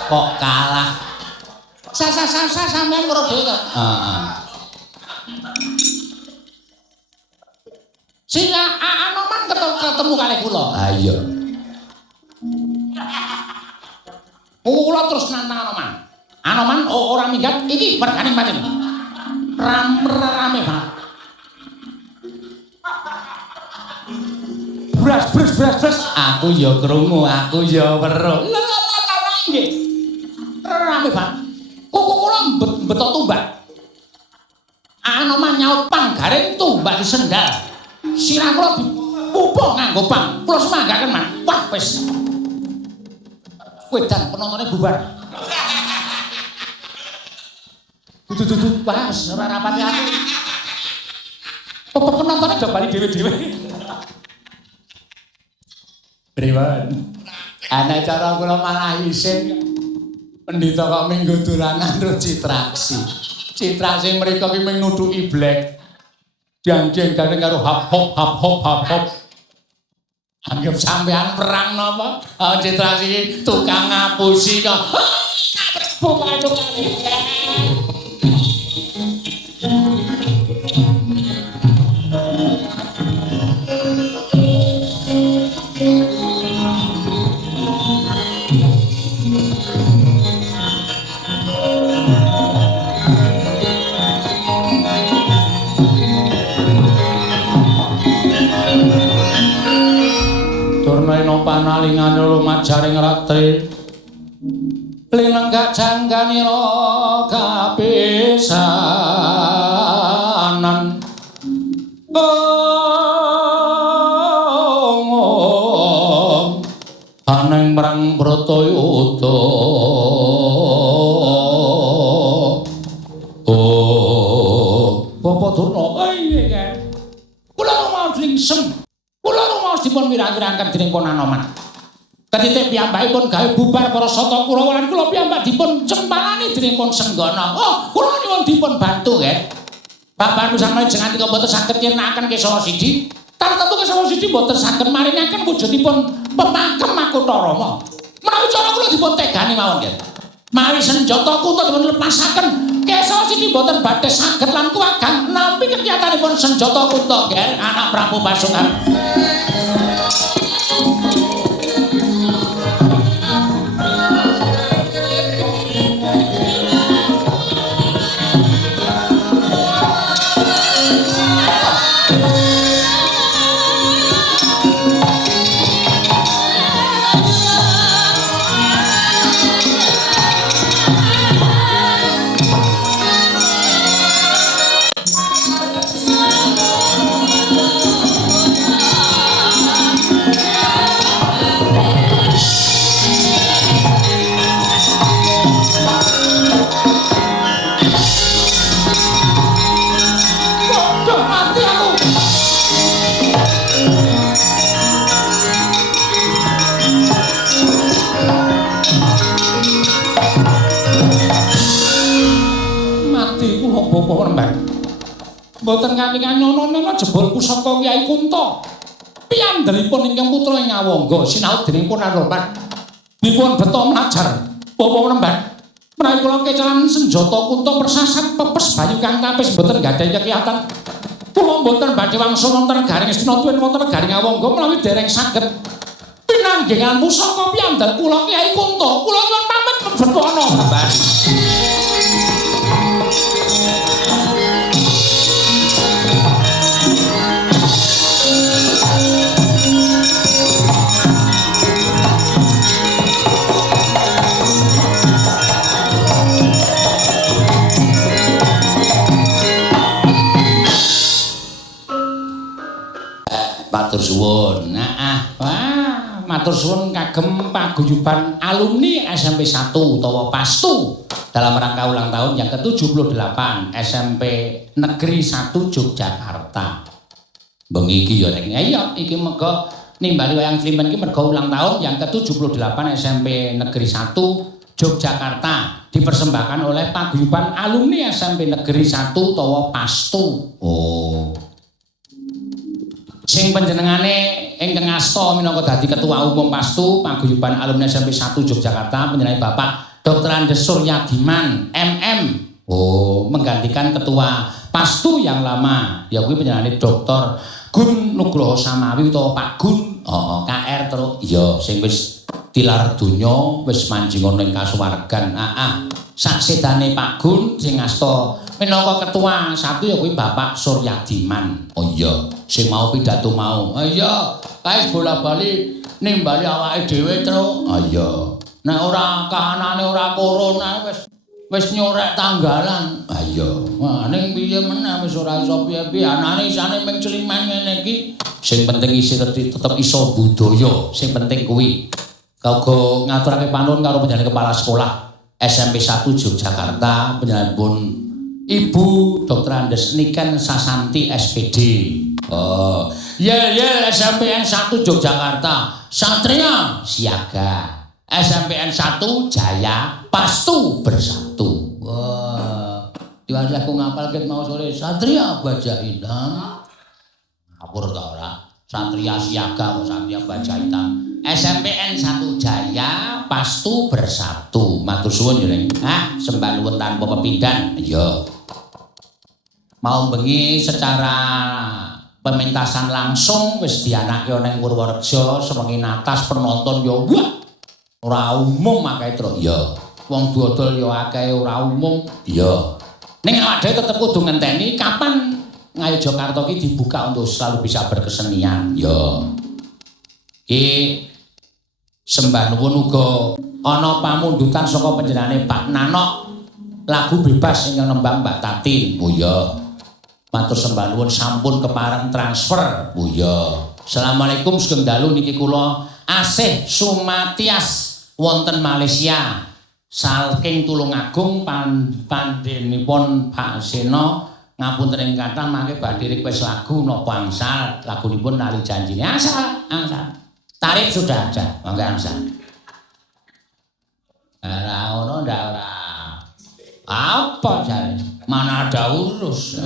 Kok kalah? Sampeyan weruh dhewe kok. Heeh. Sing Anoman ketemu kali kula. Ah iya. Kula terus nantang Anoman. Anoman ora minggat iki mergane pancen. Rame banget. Bras. Aku ya krungu, aku ya weruh. Nggih. Rame banget. Kula betok tumbak. Anoman nyaut panggaring tumbak disendal. Sirah kula dipupuh nganggo pang. Kula semanggaken man. Wah wis. Wedan penontonnya bubar. Dudu pas ora rapati aku. Penontonnya udah balik dhewe-dhewe. Priwan. Ana cara kula malah isin. Pendhita kok minggu dolanan karo Citraksi. Citraksi mriko ki mung nuduki blek. Janjing gane karo hap hop. Anggap sampean perang napa? Citraksi ki tukang ngapusi kok. Bukan Durna panalingane lumajaring ratri linenggak jangganira kapisanan aneng mrang Bratayuda Bapak Durna kula mau lingsem kula mau dipun wirang-wirangaken dening pun Anoman. Ketitik piyambakipun gawe bubar para sata Kurawa lan kula piyambak dipun cempalani dening pun Senggana. Oh, kula nyuwun dipun bantu nggih. Bapak sampeyan jenengan kok mboten saged nyenaken Kesawa Sidi. Tartemtu Kesawa Sidi mboten saged maringaken wujudipun pemakem Makutha Rama. Menawi cara kula dipun tegani mawon nggih. Mawi senjata kuta dipun lepasaken Kesawa Sidi mboten badhe saged lan kuwagan nampi kekiyatanipun senjata kuta nggih anak Prabu Pasukan. Apa Rembar? Mboten kalingan nyono-nyono jebul pusaka Kyai Kunto. Piyandelipun ingkang putra ing Ngawangga sinau dening pun Rembar. Dipun beto mlajar. Apa Rembar? Menawi kula kecalan senjata Kunto persasat pepes bayu kang tapis mboten gadhahi kekiyatan. Kula mboten badhe wangsul wonten garing Astina Tuwin wonten garing Ngawangga menawi dereng saged pinanggengan pusaka piyandel kula Kyai Kunto. Kula nyuwun pamit beto ana Rembar. Matur suwun. Wah, matur suwun kagem paguyuban alumni SMP 1 utawa PASTU dalam rangka ulang tahun yang ke-78 SMP Negeri 1 Yogyakarta. Bengi iki ya nek Iya, iki mergo nimbali wayang Sliman iki mergo ulang tahun yang ke-78 SMP Negeri 1 Yogyakarta dipersembahkan oleh paguyuban alumni SMP Negeri 1 utawa PASTU. Oh. Sing panjenengane ingkang asta minangka dadi ketua umum PASTU paguyuban alumni SMP 1 Yogyakarta panjenengane Bapak Dr. Andes Suryadiman MM. Oh, menggantikan ketua PASTU yang lama ya kuwi panjenengane Dr. Gun Nugroho Samawi utawa Pak Gun. KR terus Iya, sing wis tilar donya wis manjing ana ing kasuwargan. Saksedane Pak Gun sing asta minangka ketua satu ya kuwi Bapak Suryadiman. oh iya, Sing mau pidato mau. Iya, kae bola-bali nimbali awake dhewe terus. iya. Nek ora kahanane ora corona wis nyorek tanggalan. Iya. Wah, ning piye meneh wis ora iso piye-piye. Anane isane ming Celiman ngene iki. Sing penting isih tetep iso budaya. Sing penting kuwi. Kanggo ngaturake panuwun karo panjenengan kepala sekolah SMP 1 Yogyakarta panjenenganipun Ibu Dr. Andes Niken Sasanti SPD. Oh, yel SMPN 1 Yogyakarta. Satria siaga. SMPN 1 Jaya PASTU bersatu. Wah, diwali aku ngapal ket mau sore. Satria Baja Hitam. Ngapur ta ora? Satria siaga kok Satria Baja Hitam. SMPN 1 Jaya PASTU bersatu. Matur suwun ya, Neng. Sembah nuwun tanpa pepindhan. Iya. Mau bengi secara pementasan langsung wis dianake ana ing Purworejo sewengi natas penonton ya wah ora umum akeh terus. Iya. Wong dodol ya akeh ora umum. Iya. Ning awake dhewe tetep kudu ngenteni kapan Ngayogyakarta iki dibuka untuk selalu bisa berkesenian. Iya. Iki sembah nuwun uga ana pamundutan saka panjenengane Pak Nanok lagu bebas ingkang nembang Mbak Tati. Oh iya. Matur sembah nuwun sampun kepareng transfer. Oh iya. Assalamualaikum sugeng dalu niki kula asih sumatias wonten Malaysia. Saking Tulungagung pandhenipun Pak Seno ngapunten ing kathah mangke badhe request lagu napa angsal lagunipun Nali Janjine. Angsal. Tarif sudah ada. Mangke angsal. Ora ono ndak ora. Apa jare? Mana ada urus.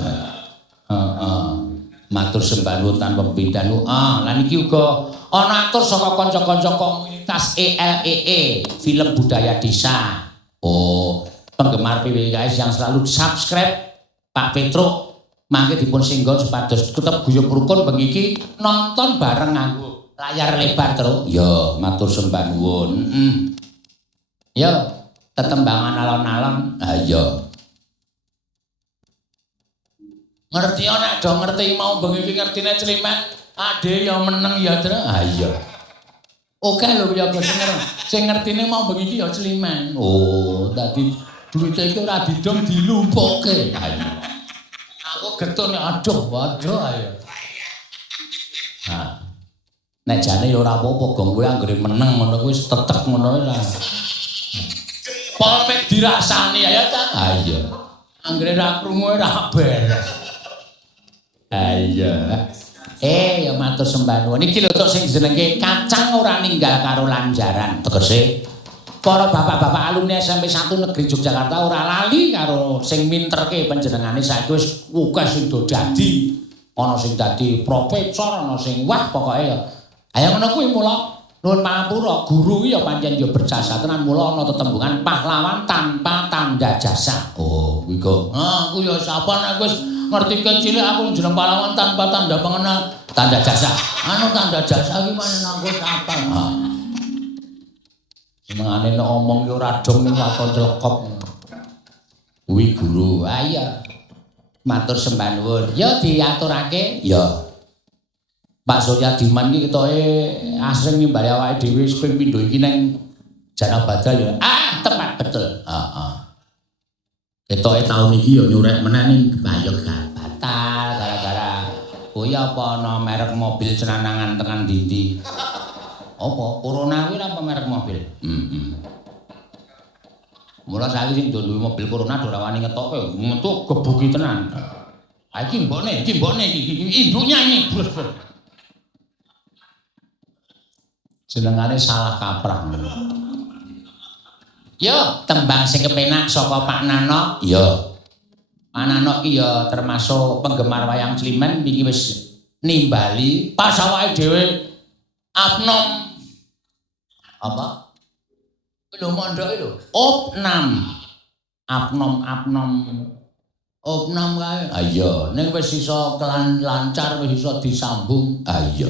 Matur sembah nuwun tanpa pepindhan. Lan iki uga ana atur saka kanca-kanca komunitas ELEE Film Budaya Desa. Oh, penggemar PWKS yang selalu subscribe Pak Petruk mangke dipun singgol supados tetep guyub rukun bengi iki nonton bareng nganggo layar lebar terus. Ya, matur sembah nuwun. Ya, tetembangan alon-alon. Iya. Ngerti nek do ngerti mau bengi iki ngertine Celiman. Ade ya meneng ya, Tru. Iya. Oke lho ya sing ngertine mau bengi iki ya Celiman. Oh, dadi duwite iki ora didom dilumpukke. Ayo. Aku getun aduh ayo. Nah. Nek jane ya ora apa-apa, gong kowe anggere meneng ngono kuwi tetek ngono lah. Pol mek dirasani ya ta? Iya. Anggere ra krungu ora beres. Iya. Ya matur sembah nuwun. Iki lho tok sing jenenge kacang ora ninggal karo lanjaran. Tegese para bapak-bapak alumni SMP 1 Negeri Yogyakarta ora lali karo sing minterke panjenengane saiki wis akeh sing do dadi. Ana sing dadi profesor, ana sing wah pokoke ya. Ayo ngono kuwi mula nuwun pangapura, guru ya pancen ya berjasa tenan mula ana tetembungan pahlawan tanpa tanda jasa. Oh, kuwi kok. Aku ya sapa nek wis ngerti cilik aku jeneng pahlawan tanpa tanda pengenal tanda jasa. Anu tanda jasa iki panen aku apa? Mengane nek omong yo ora dong ning lakon clekop. Kuwi guru. Ah iya. Matur sembah nuwun. Ya diaturake. Ya. Pak Surya Diman iki ketoke asring nimbali awake dhewe ping pindho iki ning Jana Badra ya. Ah, tepat betul. Heeh. Ketoke taun iki ya nyurek meneh ning Bayok batal gara-gara kuwi apa ana merek mobil cenanangan tekan ndi-ndi. Apa? Corona kuwi apa merek mobil? Mula saiki sing duwe mobil Corona ora wani ngetokke, metu gebuki tenan. Ha iki mbokne iki induknya ini. Jenengane salah kaprah. Yo, tembang sing kepenak saka Pak Nano. Yo. Pak Nano iki ya termasuk penggemar wayang Slimen iki wis nimbali pas awake dhewe abnom apa? Lho mondhoke lho. Opnam. Opnam kae. Ah iya, ning wis iso lancar, wis iso disambung. Ah iya.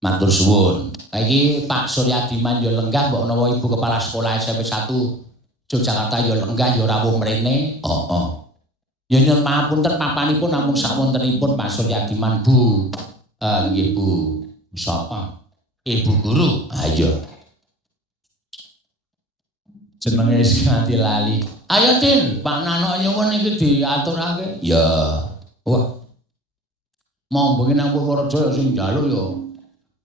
Matur suwun. Iki Pak Suryadiman ya lenggah mbok menawa Ibu Kepala Sekolah SMP 1 Yogyakarta ya lenggah ya rawuh mrene. Heeh. Ya nyuwun pangapunten papanipun namung sawontenipun Pak Suryadiman Bu. Nggih Bu. Sapa? Ibu guru. Ah iya. Jenenge wis nganti lali. Ayo Tin, Pak Nano nyuwun iki diaturake. Ya. Wah. Monggo nang Purworejo sing njaluk ya.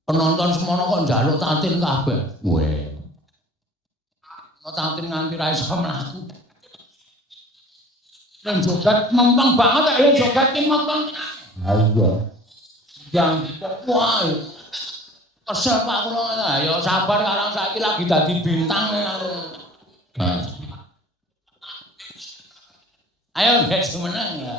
Penonton semono kok njaluk Tatin kabeh. Weh. Nek Tatin nganti ra iso mlaku. Nek joget mempeng banget ya joget ki mempeng. Ha iya. Yang wah. Kesel Pak kula ya sabar karang saiki lagi dadi bintang aku. Ayo guys menang ya.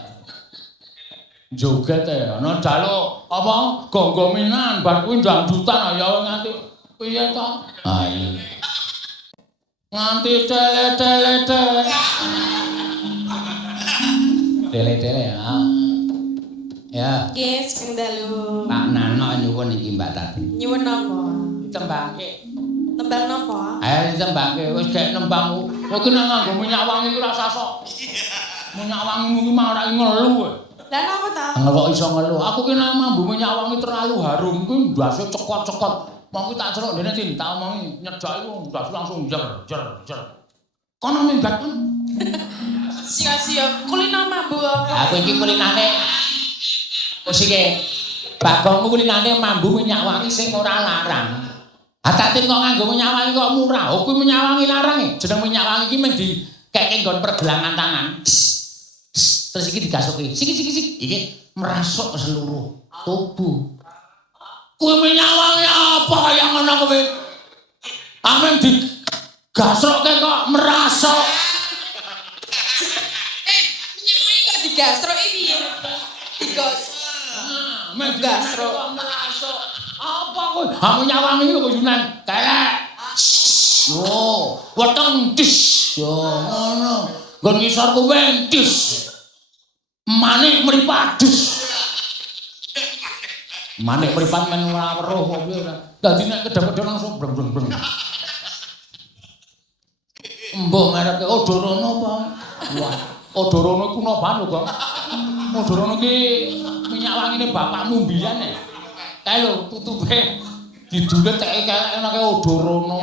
Joget ya, ana jaluk apa gonggominan bar kuwi dangdutan ya nganti piye to? Ha iya. Nganti tele-tele. Tele-tele ya. Ya. Yes, Kang Dalu. Pak Nano nyuwun iki Mbak Tati. Nyuwun napa? Tembangke. Tembang napa? Ayo tembangke wis gek nembang. Kok ki nang nganggo minyak wangi ku rasa sok. Minyak wangi iki mah ora ngelu. Lah napa ta? Kok iso ngelu? Aku ki nang mambu minyak wangi terlalu harum kuwi ndase cekot-cekot. Monggo tak celuk dene Tin, tak omongi nyedhak iku ndas langsung jer. Kono minggat kan. Sia-sia kulino mambu apa? Aku iki kulinane musike Bagongmu kulinane mambu minyak wangi sing ora larang. Atatin kok nganggo minyak wangi kok murah. Oh kuwi minyak wangi larang e. Jeneng minyak wangi iki mung dikeke nggon pergelangan tangan. Terus iki digasuki. Sik. Iki merasuk ke seluruh tubuh. Kuwi minyak wangi apa yang ngono kuwi? Amen digasrokke kok merasuk. Minyak wangi kok digasrok iki piye? Digosok. Gastro merasuk. Apa kuwi? Ha minyak wangi kok Yunan. Kelek. Yo, weteng dis. Yo ngono. Nggon ngisor ku wentis. Manik mripadus. Manik mripat men ora weruh kok piye ora. Dadi nek kedhep-kedhep langsung breng. Mbok mereke Odorono apa? Wah, Odorono kuno ban lho, Kok. Odorono ki minyak wangine bapakmu mbiyen e. Kae lho tutupe didulet cek kelek enake Odorono.